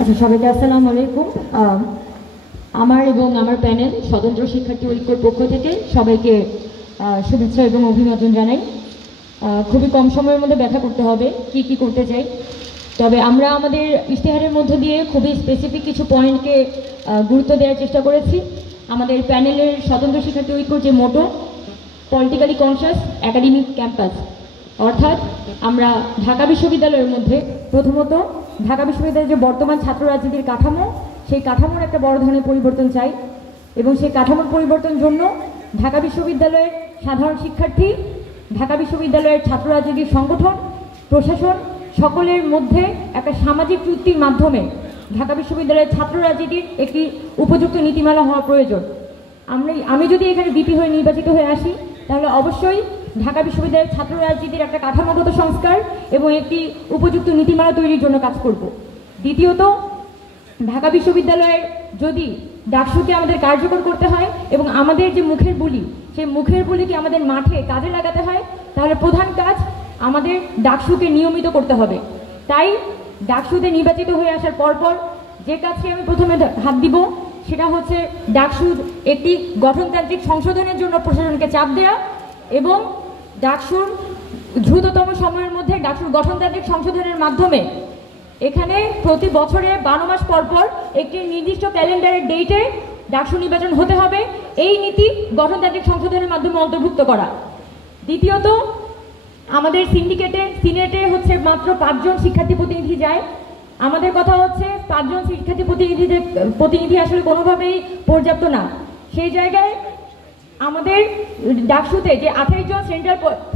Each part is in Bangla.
আচ্ছা, সবাইকে আসসালামু আলাইকুম। আমার এবং আমার প্যানেল স্বতন্ত্র শিক্ষার্থী ঐক্যর পক্ষ থেকে সবাইকে শুভেচ্ছা এবং অভিনন্দন জানাই। খুবই কম সময়ের মধ্যে ব্যাখ্যা করতে হবে কি করতে চাই, তবে আমরা আমাদের ইশতেহারের মধ্য দিয়ে খুবই স্পেসিফিক কিছু পয়েন্টকে গুরুত্ব দেওয়ার চেষ্টা করেছি। আমাদের প্যানেলের স্বতন্ত্র শিক্ষার্থী ঐক্যর যে মোটো, পলিটিক্যালি কনসিয়াস একাডেমিক ক্যাম্পাস, অর্থাৎ আমরা ঢাকা বিশ্ববিদ্যালয়ের মধ্যে প্রথমত ঢাকা বিশ্ববিদ্যালয়ের যে বর্তমান ছাত্র রাজনীতির কাঠামো, সেই কাঠামোর একটা বড় ধরনের পরিবর্তন চাই এবং সেই কাঠামোর পরিবর্তনের জন্য ঢাকা বিশ্ববিদ্যালয়ের সাধারণ শিক্ষার্থী, ঢাকা বিশ্ববিদ্যালয়ের ছাত্র রাজনীতির সংগঠন, প্রশাসন সকলের মধ্যে একটা সামাজিক চুক্তির মাধ্যমে ঢাকা বিশ্ববিদ্যালয়ের ছাত্র রাজনীতির একটি উপযুক্ত নীতিমালা হওয়া প্রয়োজন। আমি যদি এখানে ভিপি হয়ে নির্বাচিত হয়ে আসি, তাহলে অবশ্যই ঢাকা বিশ্ববিদ্যালয়ের ছাত্র রাজনীতির একটা কাঠামোগত সংস্কার এবং একটি উপযুক্ত নীতিমালা তৈরির জন্য কাজ করব। দ্বিতীয়ত, ঢাকা বিশ্ববিদ্যালয়ের যদি ডাকসুকে আমাদের কার্যকর করতে হয় এবং আমাদের যে মুখের বুলি, সেই মুখের বুলিকে আমাদের মাঠে কাজে লাগাতে হয়, তাহলে প্রধান কাজ আমাদের ডাকসুকে নিয়মিত করতে হবে। তাই ডাকসুতে নির্বাচিত হয়ে আসার পরপর যে কাজটি আমি প্রথমে হাত দিব, সেটা হচ্ছে ডাকসুর একটি গঠনতান্ত্রিক সংশোধনের জন্য প্রশাসনকে চাপ দেওয়া এবং ডাকসুর দ্রুততম সময়ের মধ্যে ডাকসুর গঠনতান্ত্রিক সংশোধনের মাধ্যমে এখানে প্রতি বছরে 12 মাস পরপর একটি নির্দিষ্ট ক্যালেন্ডারের ডেটে ডাকসু নির্বাচন হতে হবে, এই নীতি গঠনতান্ত্রিক সংশোধনের মাধ্যমে অন্তর্ভুক্ত করা। দ্বিতীয়ত, আমাদের সিনেটে হচ্ছে মাত্র 5 জন শিক্ষার্থী প্রতিনিধি যায়। আমাদের কথা হচ্ছে 5 জন শিক্ষার্থী প্রতিনিধি আসলে কোনোভাবেই পর্যাপ্ত না। সেই জায়গায় আমাদের ডাকসুতে যে 28 জন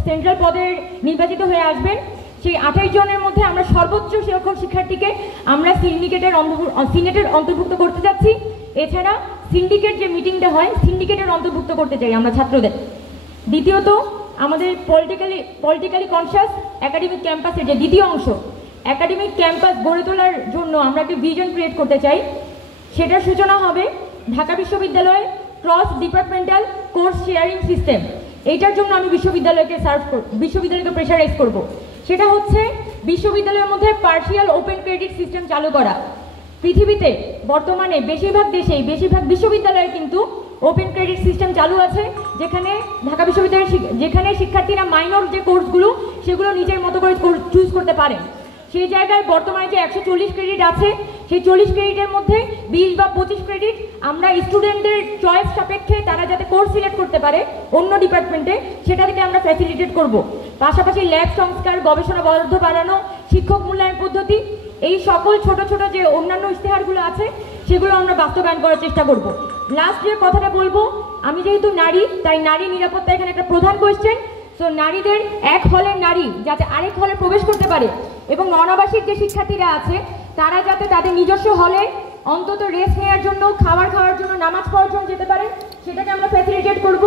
সেন্ট্রাল পদের নির্বাচিত হয়ে আসবেন, সেই 28 জনের মধ্যে আমরা সর্বোচ্চ সেরকম শিক্ষার্থীকে আমরা সিনেটের অন্তর্ভুক্ত করতে যাচ্ছি। এছাড়া সিন্ডিকেট যে মিটিংটা হয়, সিন্ডিকেটের অন্তর্ভুক্ত করতে চাই আমরা ছাত্রদের। দ্বিতীয়ত, আমাদের পলিটিক্যালি কনসিয়াস একাডেমিক ক্যাম্পাসের যে দ্বিতীয় অংশ, একাডেমিক ক্যাম্পাস গড়ে তোলার জন্য আমরা একটা ভিশন ক্রিয়েট করতে চাই। সেটার সূচনা হবে ঢাকা বিশ্ববিদ্যালয়ে cross departmental course sharing system. এইটার জন্য আমি বিশ্ববিদ্যালয়কে প্রেশারাইজ করব। সেটা হচ্ছে বিশ্ববিদ্যালয়ের মধ্যে পার্শিয়াল ওপেন ক্রেডিট সিস্টেম চালু করা। পৃথিবীতে বর্তমানে বেশিরভাগ বিশ্ববিদ্যালয়ে কিন্তু ওপেন ক্রেডিট সিস্টেম চালু আছে, যেখানে ঢাকা বিশ্ববিদ্যালয়ের যেখানে শিক্ষার্থীরা মাইনর যে কোর্সগুলো সেগুলো নিজের মতো করে চুজ করতে পারেন। সেই জায়গায় বর্তমানে যে 140 ক্রেডিট আছে, সেই 40 ক্রেডিটের মধ্যে 20 বা 25 ক্রেডিট আমরা স্টুডেন্টদের চয়েস সাপেক্ষে তারা যাতে কোর্স সিলেক্ট করতে পারে অন্য ডিপার্টমেন্টে, সেটা থেকে আমরা ফ্যাসিলিটেট করব। পাশাপাশি ল্যাব সংস্কার, গবেষণা বরাদ্দ বাড়ানো, শিক্ষক মূল্যায়ন পদ্ধতি, এই সকল ছোট ছোট যে অন্যান্য ইশতেহারগুলো আছে সেগুলো আমরা বাস্তবায়ন করার চেষ্টা করব। লাস্ট যে কথাটা বলবো, আমি যেহেতু নারী, তাই নারী নিরাপত্তা এখানে একটা প্রধান কোয়েশ্চেন। সো নারীদের এক হলের নারী যাতে আরেক হলে প্রবেশ করতে পারে এবং অনাবাসিক যে শিক্ষার্থীরা আছে তারা যাতে তাদের নিজস্ব হলে অন্তত রেস্ট নেওয়ার জন্য, খাওয়ার জন্য, নামাজ পড়ার জন্য যেতে পারে, সেটাকে আমরা ফ্যাসিলিটেট করব।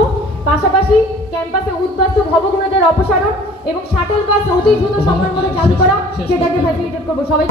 পাশাপাশি ক্যাম্পাসে উদ্বাস্তু ভবগুণীদের অপসারণ এবং শাটল বাস অতি দ্রুত সময়ের মধ্যে চালু করা, সেটাকে ফ্যাসিলিটেট করবো। সবাই